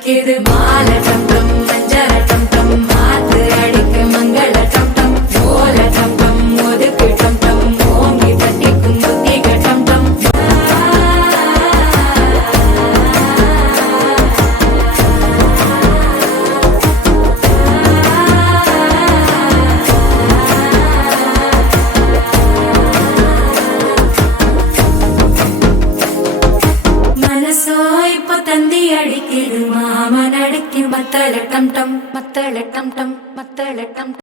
அடிக்குது மாலை டம் டம் மஞ்சள டம் டம் மாத்து அடிக்கு மங்கள டம் டம் ஓல டம் டம் ஒதுக்கு டம் டம் ஓங்கி தட்டிக்கும் புத்திக டம் டம் மனசோ இப்ப தந்தி அடிக்குது மாமன் அடிக்கு மத்தள டம் டம் மத்தள டம் டம் மத்தள டம்